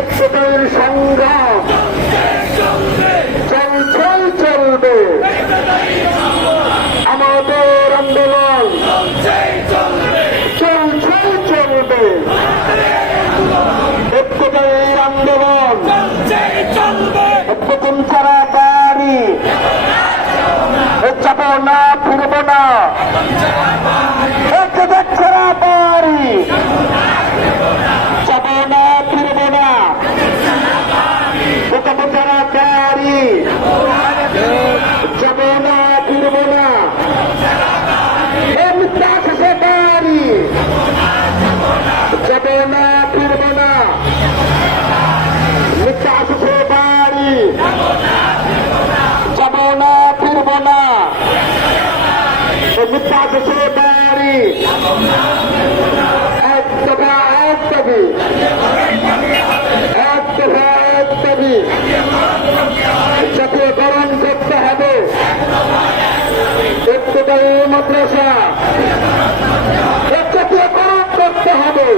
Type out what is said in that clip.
একতার সংগ্রাম চল চল, চলবে। আমাদের আন্দোলন। চল চল, চলবে। একতার আন্দোলন। একদম ছাড়া বাড়ি যাব না, ফিরব না। ফিরব না। মিথ্যা শেষে বাড়ি। এক দফা এক দাবি এক দফা এক দাবি জাতীয়করণ করতে হবে। একটাই মাদ্রাসা।